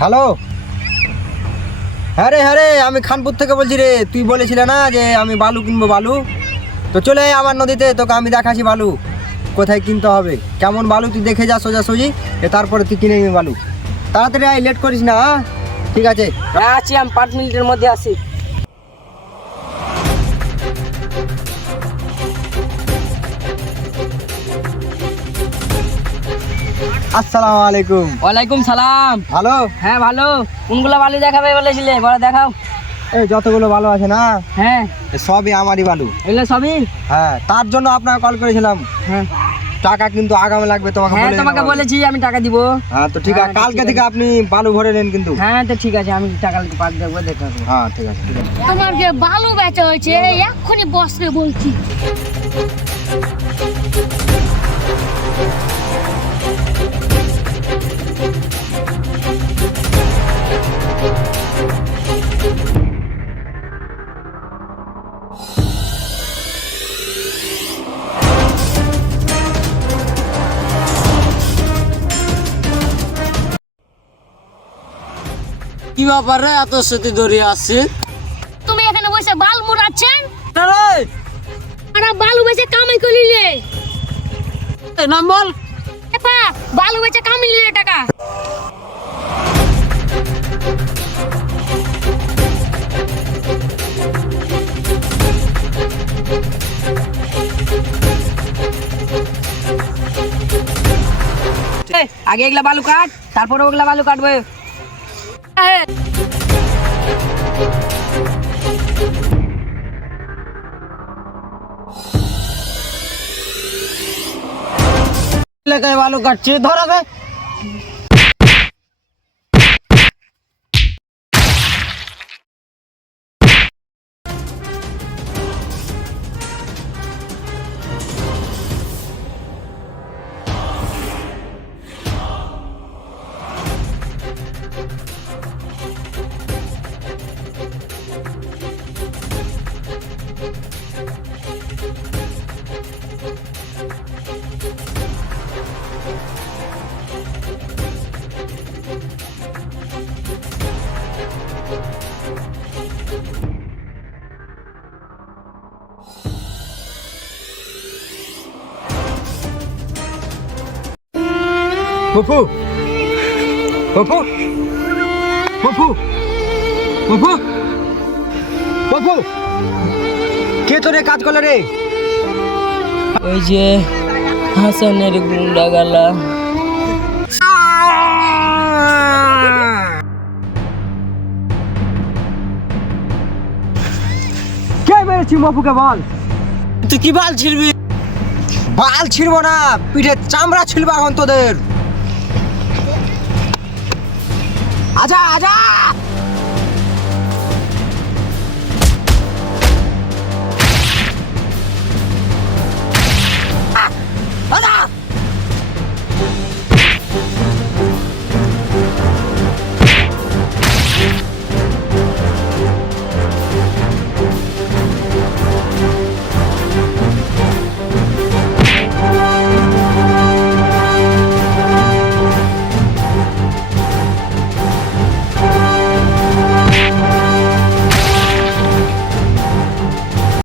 Hello? হ্যাঁ রে হ্যাঁ রে, আমি খানপুর থেকে বলছি রে, তুই বলেছিলে না যে আমি বালু কিনবো বালু? তো চলে আয় আমার নদীতে, তোকে আমি দেখাচ্ছি বালু। কোথায় কিনতে হবে? কেমন বালু তুই দেখে যা সোজা সোজি এ তারপরে তুই কিনে নিবি বালু। তাড়াতাড়ি আয়, লেট করিস না? ঠিক আছে। আছি, আমি পাঁচ মিনিটের মধ্যে আসি আসসালামু আলাইকুম। ওয়ালাইকুম সালাম। ভালো? হ্যাঁ ভালো। কোনগুলো বালু দেখাবে বলেছিলে? বড় দেখাও। এই যতগুলো বালু আছে না হ্যাঁ। সবই আমারই বালু। এগুলো সবই? হ্যাঁ তার জন্য আপনাকে কল করেছিলাম। হ্যাঁ। টাকা কিন্তু আগামে লাগবে তোমাকে হ্যাঁ তোমাকে বলেছি আমি টাকা দিব। হ্যাঁ তো ঠিক আছে হ্যাঁ, কালকে থেকে আপনি বালু ভরে নেন কিন্তু। হ্যাঁ তো ঠিক আছে আমি টাকা পাক দেবো দেখো হ্যাঁ ঠিক আছে ঠিক আছে। তোমার যে বালু বেচা হয়েছে এক্ষুনি বসকে বলছি। কি ব্যাপার রে? এত সাথে দৌড়িয়ে আসছি। তুমি এখানে বসে বাল মুড়াচ্ছেন? আর বালু বেচে কামাই করিলে। নাম বল। এপা বালু বেচে কামিলে টাকা। আগে এগুলা বালু কাট তারপরে ওগুলা বালু কাটবে। এলাকায় বালু কাটছে ধরাবে পপু পপু পপু পপু পপু কে তোরে কাজ করলে রে? ওই যে হাসানের গুন্ডা গালা। কে মেরেছি মপুকে বল? তুই কি বাল ছিড়বি? বাল ছিড়ব না পিঠে চামড়া ছিড়বা এখন তোদের। 아자 아자!